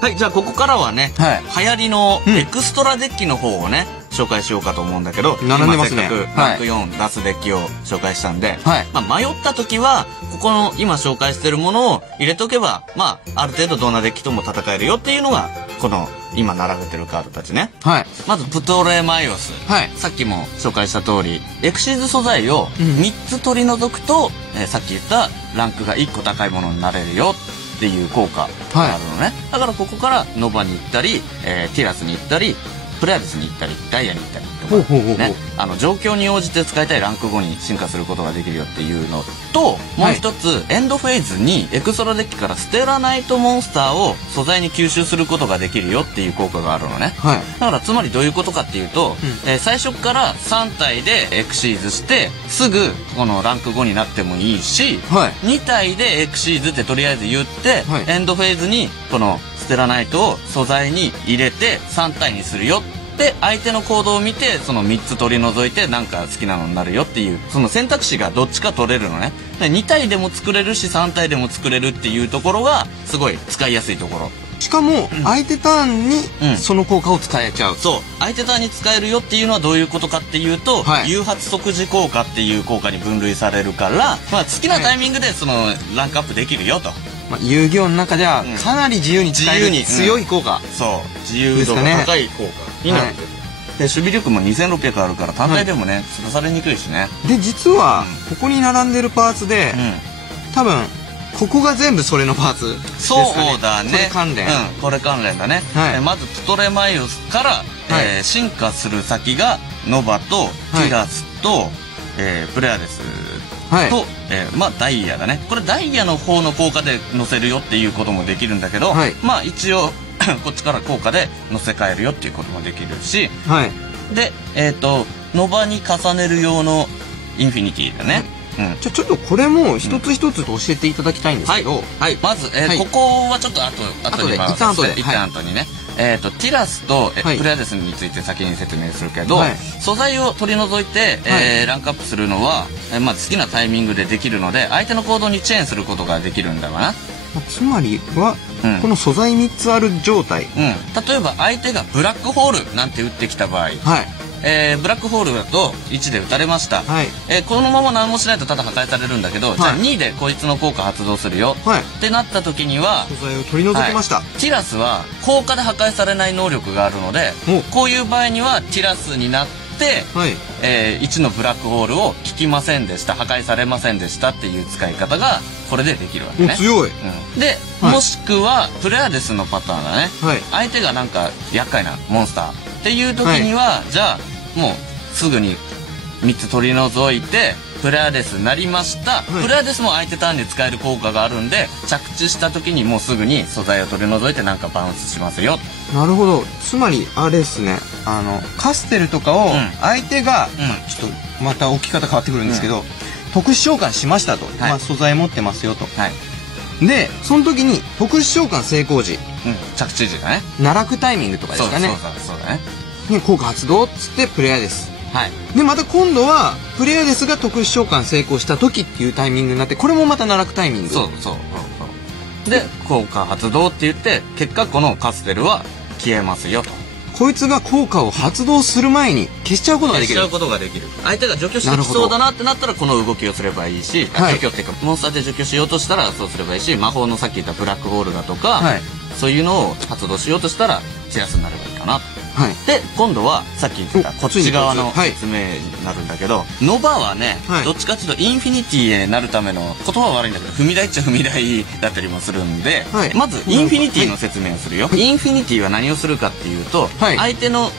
はい、じゃあここからはね、流行りのエクストラデッキの方をね、紹介しようかと思うんだけど、並んでますね。今せっかくランク4出すデッキを紹介したんで、迷った時は、ここの今紹介してるものを入れとけば、ある程度どんなデッキとも戦えるよっていうのが、この今並べてるカードたちね。まずプトレマイオス。さっきも紹介した通り、エクシーズ素材を3つ取り除くと、さっき言ったランクが1個高いものになれるよっていう効果があるのね。だからここからノバに行ったり、ティラスに行ったり、プレアデスに行ったりダイヤに行ったりとかね、状況に応じて使いたいランク5に進化することができるよっていうのと、もう一つエンドフェーズにエクストラデッキからステラナイトモンスターを素材に吸収することができるよっていう効果があるのね。だからつまりどういうことかっていうと、最初から3体でエクシーズしてすぐこのランク5になってもいいし、2体でエクシーズってとりあえず言って、エンドフェーズにこのステラナイトを素材に入れて3体にするよで相手の行動を見てその3つ取り除いてなんか好きなのになるよっていうその選択肢がどっちか取れるのね。で2体でも作れるし3体でも作れるっていうところがすごい使いやすいところ。しかも相手ターンにその効果を使えちゃう。そう相手ターンに使えるよっていうのはどういうことかっていうと、誘発即時効果っていう効果に分類されるから、好きなタイミングでそのランクアップできるよと。遊戯王の中ではかなり自由に使える強い効果、そう自由度が高い効果になってる。で守備力も2600あるから単体でもね潰されにくいしね。で実はここに並んでるパーツで多分ここが全部それのパーツですかね。そうだね。これ関連。これ関連だね。まずプトレマイオスから進化する先がノバとティラスとプレアデスとダイヤだね。これダイヤの方の効果で載せるよっていうこともできるんだけど、一応こっちから効果で載せ替えるよっていうこともできるし、でノバに重ねる用のインフィニティだね。じゃあちょっとこれも一つ一つと教えていただきたいんですけど、まずここはちょっと後で一旦後にね。ティラスとプレアデスについて先に説明するけど、素材を取り除いてランクアップするのは好きなタイミングでできるので相手の行動にチェーンすることができるんだわな。つまりはこの素材3つある状態、例えば相手がブラックホールなんて打ってきた場合、ブラックホールだと1で打たれました、このまま何もしないとただ破壊されるんだけど、じゃあ2でこいつの効果発動するよ、ってなった時には素材を取り除きました、ティラスは効果で破壊されない能力があるのでこういう場合にはティラスになって1のブラックホールを効きませんでした破壊されませんでしたっていう使い方がこれでできるわけね。強い、で、もしくはプレアデスのパターンだね、相手がなんか厄介なモンスターっていう時には、じゃあもうすぐに3つ取り除いてプレアデスになりました、プレアデスも相手ターンで使える効果があるんで着地した時にもうすぐに素材を取り除いてなんかバウンスしますよ。なるほど。つまりあれですね、カステルとかを相手が、ちょっとまた置き方変わってくるんですけど、特殊召喚しましたと、素材持ってますよと、でその時に特殊召喚成功時、着地時だね、奈落タイミングとかですかね。そうだね。効果発動っつってプレアデス、でまた今度はプレアデスが特殊召喚成功した時っていうタイミングになって、これもまた奈落タイミング。で効果発動って言って結果このカステルは消えますよと。こいつが効果を発動する前に消しちゃうことができる。相手が除去してきそうだなってなったらこの動きをすればいいし、除去っていうかモンスターで除去しようとしたらそうすればいいし、魔法のさっき言ったブラックホールだとか、そういうのを発動しようとしたらチラスになればいいかな。で今度はさっき言ってたこっち側の説明になるんだけど、ノバはね、どっちかっていうとインフィニティになるための言葉は悪いんだけど踏み台っちゃ踏み台だったりもするんで、まずインフィニティの説明をするよ。インフィニティは何をするかっていうと、相手の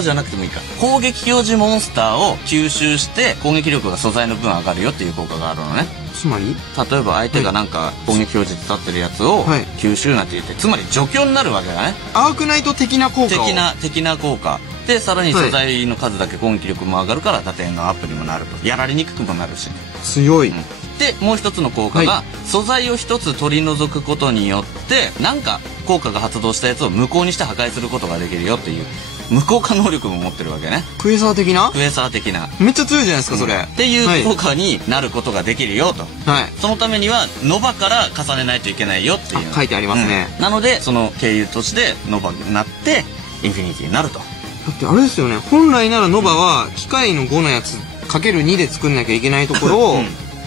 じゃなくてもいいか、攻撃表示モンスターを吸収して攻撃力が素材の分上がるよっていう効果があるのね。つまり例えば相手がなんか攻撃表示立ってるやつを吸収なんて言って、つまり除去になるわけだね。アークナイト的な効果を的な効果で、さらに素材の数だけ攻撃力も上がるから打点のアップにもなると、やられにくくもなるし、強い、で、もう一つの効果が、素材を一つ取り除くことによって、なんか効果が発動したやつを無効にして破壊することができるよっていう、無効化能力も持ってるわけね。クエサー的な？クエサー的な。めっちゃ強いじゃないですか、それ。っていう効果になることができるよと。はい。そのためには、ノバから重ねないといけないよっていう。書いてありますね。なので、その経由としてノバになって、インフィニティになると。だってあれですよね、本来ならノバは機械の5のやつかける2で作んなきゃいけないところを、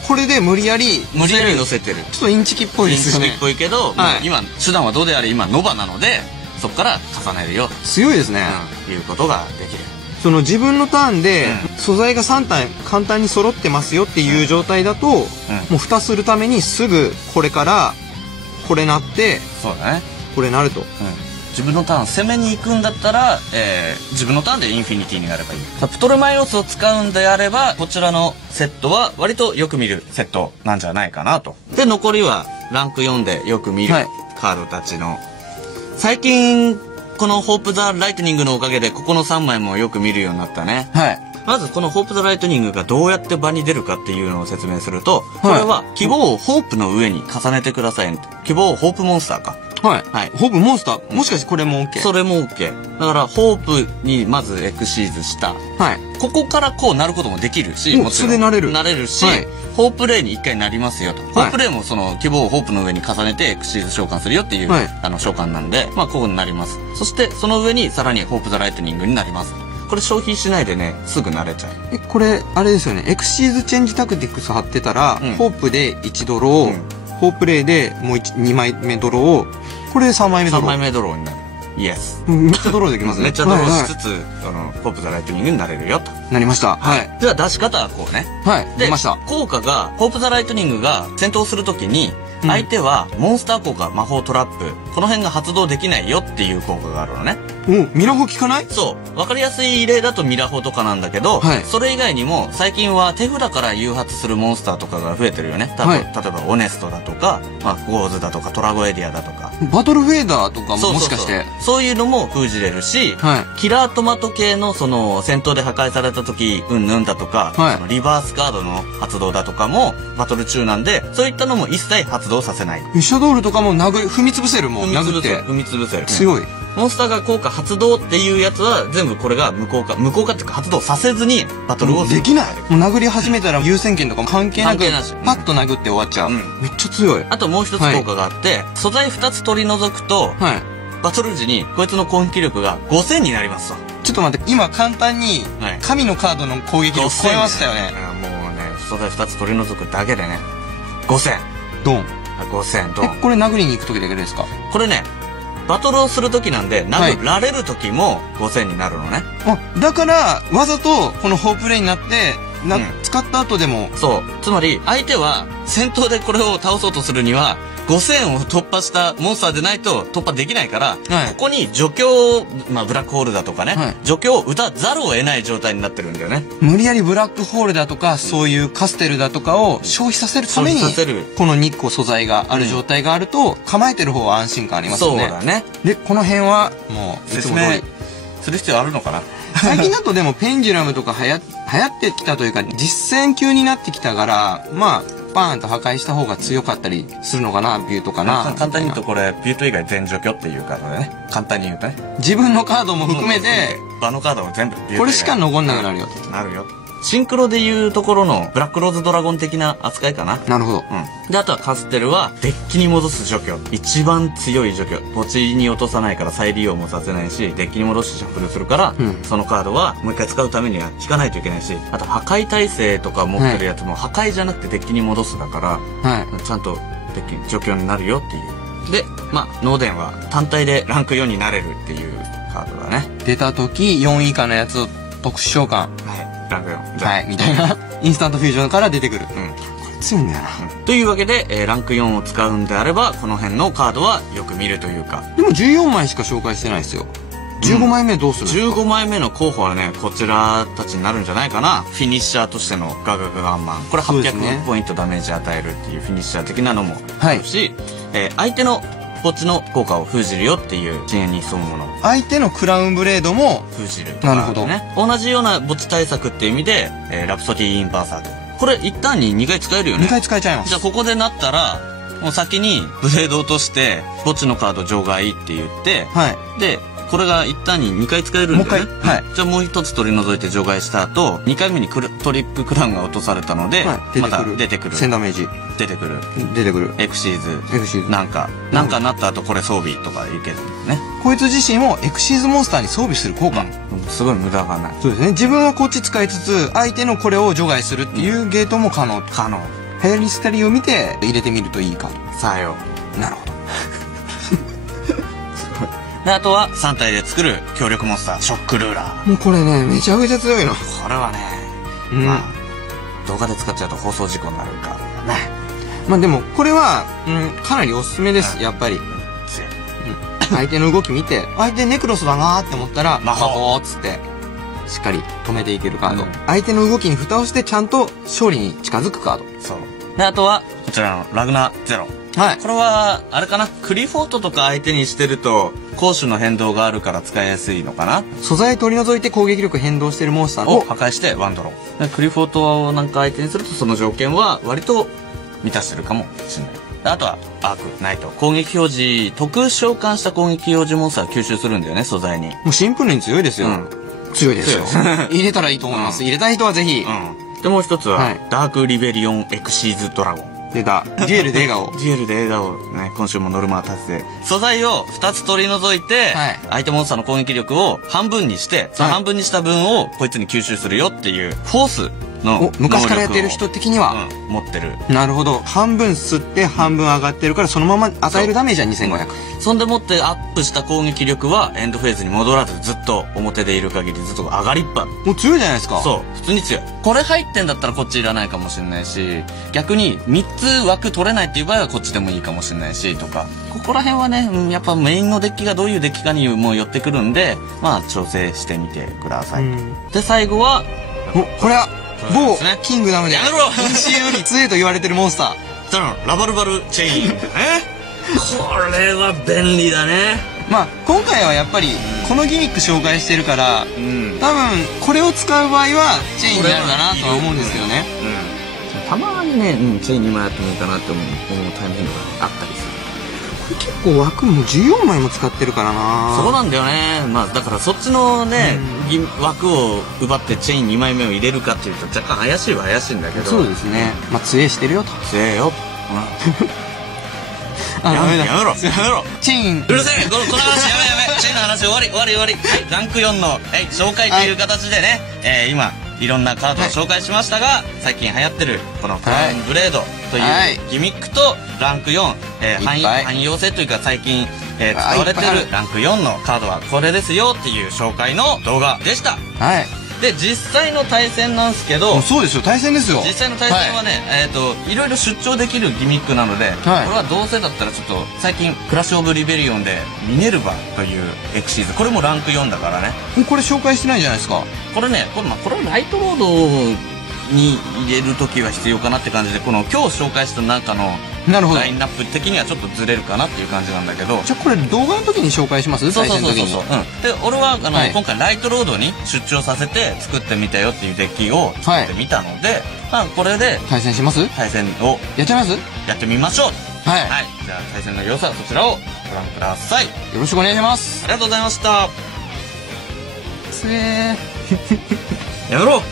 これで無理やり乗せてる。ちょっとインチキっぽいですよね。インチキっぽいけど、今手段はどうであれ今ノバなので、そこから重ねるよ。強いですね。いうことができる。その自分のターンで素材が3体簡単に揃ってますよっていう状態だと、もう蓋するためにすぐこれからこれなって、そうだね。これなると。自分のターン攻めに行くんだったら、自分のターンでインフィニティになればいい。プトレマイオスを使うんであれば、こちらのセットは割とよく見るセットなんじゃないかなと。で、残りはランク4でよく見るカードたちの、最近、このホープ・ザ・ライトニングのおかげで、ここの3枚もよく見るようになったね。はい。まずこのホープ・ザ・ライトニングがどうやって場に出るかっていうのを説明すると、これは希望をホープの上に重ねてください。希望をホープモンスターか。はい。はい。ホープモンスター、もしかしてこれも OK？ それも OK。だから、ホープにまずエクシーズした。はい。ここからこうなることもできるし、もちろん。それなれる。なれるし、ホープレイに一回なりますよと。ホープレイもその希望をホープの上に重ねてエクシーズ召喚するよっていう、召喚なんで、まあこうなります。そして、その上にさらにホープザライトニングになります。これ消費しないでね、すぐ慣れちゃう。これ、あれですよね。エクシーズチェンジタクティクス貼ってたら、ホープで1ドロー、ホープレイでもう2枚目ドロー、これで3枚目ドロー。3枚目ドローになる。イエス。めっちゃドローできますね。めっちゃドローしつつ、ホープザライトニングになれるよと。なりました。はい。では出し方はこうね。はい。出ました。効果が、ホープザライトニングが戦闘するときに、相手はモンスター効果、魔法トラップ、この辺が発動できないよっていう効果があるのね。ミラホ効かない？そう。わかりやすい例だとミラホとかなんだけど、それ以外にも最近は手札から誘発するモンスターとかが増えてるよね。例えばオネストだとか、まあ、ゴーズだとかトラゴエリアだとか。バトルフェーダーとかももしかして。そういうのも封じれるし、キラートマト系のその戦闘で破壊された時、うんぬんだとか、そのリバースカードの発動だとかもバトル中なんで、そういったのも一切発動させない。シャドウルとかも踏み潰せるもん、殴って。踏み潰せる。強い。モンスターが効果発動っていうやつは全部これが無効化っていうか発動させずにバトルをできない。もう殴り始めたら優先権とかも関係なくパッと殴って終わっちゃう。めっちゃ強い。あともう一つ効果があって、素材2つ取り除くと、バトル時にこいつの攻撃力が5000になりますと。ちょっと待って、今簡単に神のカードの攻撃力超えましたよね。もうね、素材2つ取り除くだけでね、5000。ドン。5000ドン。これ殴りに行く時だけですか？これね、バトルをする時なんで、殴られる時も5000になるのね。だから、わざとこのホープレイになって、使った後でも。そう。つまり、相手は戦闘でこれを倒そうとするには、5000を突破したモンスターでないと突破できないから、ここに除去、まあブラックホールだとかね、除去を打たざるを得ない状態になってるんだよね。無理やりブラックホールだとか、そういうカステルだとかを消費させるために、この2個素材がある状態があると、構えてる方は安心感ありますよね。そうだね。で、この辺はもう、説明する必要あるのかな？最近だとでもペンジュラムとか流行ってきたというか、実戦級になってきたから、まあ、バーンと破壊した方が強かったりするのかな、ビュートかな。簡単に言うとこれ、ビュート以外全除去っていうカードでね。簡単に言うとね。自分のカードも含めて、場のカードも全部ビュート以外。これしか残んなくなるよと。なるよ。シンクロでいうところのブラックローズドラゴン的な扱いかな。なるほど。で、あとはカステルはデッキに戻す除去。一番強い除去。墓地に落とさないから再利用もさせないし、デッキに戻してシャッフルするから、そのカードはもう一回使うためには引かないといけないし、あと破壊耐性とか持ってるやつも破壊じゃなくてデッキに戻すだから、ちゃんとデッキ除去になるよっていう。で、まあ、ノーデンは単体でランク4になれるっていうカードだね。出た時4以下のやつを特殊召喚。ランク4。はい、みたいな。インスタントフュージョンから出てくる。これ強いんだよな。というわけで、ランク4を使うんであれば、この辺のカードはよく見るというか。でも14枚しか紹介してないですよ。15枚目どうするんですか？ 15枚目の候補はね、こちらたちになるんじゃないかな。フィニッシャーとしてのガガガガンマン。これ800ポイントダメージ与えるっていうフィニッシャー的なのもあるし、相手の墓地の効果を封じるよっていう遅延に潜むもの。相手のクラウンブレードも封じるとか、ね。なるほど。同じような墓地対策っていう意味で、ラプソディ・インバーサーと。これ一旦に2回使えるよね。2回使えちゃいます。じゃあここでなったら、もう先にブレード落として、墓地のカード除外って言って、はい。で、これが一旦に2回使えるんだよね。もう一回。はい。じゃあもう一つ取り除いて除外した後、2回目にトリップクラウンが落とされたので、はい、また出てくる。1000ダメージ。出てくる。出てくる。エクシーズ。なんかなった後これ装備とかいけるね。こいつ自身もエクシーズモンスターに装備する効果。すごい無駄がない。そうですね。自分はこっち使いつつ、相手のこれを除外するっていうゲートも可能。流行りスタリを見て入れてみるといいかと。さよ。なるほど。で、あとは3体で作る強力モンスター、ショックルーラー。もうこれね、めちゃくちゃ強いの。これはね、まあ、動画で使っちゃうと放送事故になるからね。まあでも、これは、かなりおすすめです、やっぱり。強い。相手の動き見て、相手ネクロスだなーって思ったら、魔法っつって、しっかり止めていけるカード。相手の動きに蓋をして、ちゃんと勝利に近づくカード。そう。で、あとは、こちらのラグナゼロ。はい。これは、あれかな、クリフォートとか相手にしてると、攻守の変動があるから使いやすいのかな。素材取り除いて攻撃力変動してるモンスターを破壊してワンドロー。クリフォートをなんか相手にすると、その条件は割と満たしてるかもしれない。あとは、アーク、ナイト。攻撃表示、特召喚した攻撃表示モンスターを吸収するんだよね、素材に。もうシンプルに強いですよ。強いですよ。入れたらいいと思います。入れたい人はぜひ。で、もう一つは、ダークリベリオンエクシーズドラゴン。出た。デュエルで笑顔。デュエルで笑顔。ね、今週もノルマ達成。素材を2つ取り除いて、相手モンスターの攻撃力を半分にして、その半分にした分をこいつに吸収するよっていう、フォースの昔からやってる人的には、持ってる。なるほど。半分吸って半分上がってるから、そのまま与えるダメージは2500。そんでもってアップした攻撃力はエンドフェーズに戻らずずっと表でいる限りずっと上がりっぱ。もう強いじゃないですか。そう。普通に強い。これ入ってんだったらこっちいらないかもしれないし、逆に3つ枠取れないっていう場合はこっちでもいいかもしれないし、とか。ここら辺はね、やっぱメインのデッキがどういうデッキかにも寄ってくるんで、まあ調整してみてください。で、最後は、これは、某キングダムでやめろ瀕死より強いと言われてるモンスター。ラバルバルチェイン。これは便利だね。まあ今回はやっぱりこのギミック紹介してるから、多分これを使う場合はチェインになるかなとは思うんですけどね。たまにね、チェイン2枚あってもいいかなって思うタイミングがあったりする。これ結構枠も14枚も使ってるからな。そうなんだよね。まあだからそっちのね、枠を奪ってチェイン2枚目を入れるかっていうと若干怪しいは怪しいんだけど。そうですね。まあ強えしてるよと。強えよ。やめろチェインうるせえこの話やめチェインの話終わりはい、ランク4の紹介という形でね、今いろんなカードを紹介しましたが、最近流行ってるこのクラウンブレードというギミックとランク4、汎用性というか最近、使われてるランク4のカードはこれですよっていう紹介の動画でした。はい。で、実際の対戦なんですけど、そうですよ、対戦ですよ。実際の対戦はね、いろいろ出張できるギミックなので、これはどうせだったらちょっと、最近、クラッシュオブリベリオンで、ミネルヴァというエクシーズ、これもランク4だからね。これ紹介してないじゃないですか。これね、これライトロードに入れるときは必要かなって感じで、この今日紹介した中の、ラインナップ的にはちょっとずれるかなっていう感じなんだけど。じゃあこれ動画の時に紹介します？そう。で、俺は今回ライトロードに出張させて作ってみたよっていうデッキを作ってみたので、まあこれで対戦します？対戦をやっちゃいます？やってみましょう。はい。じゃあ対戦の様子はそちらをご覧ください。よろしくお願いします。ありがとうございました。つえー。やめろ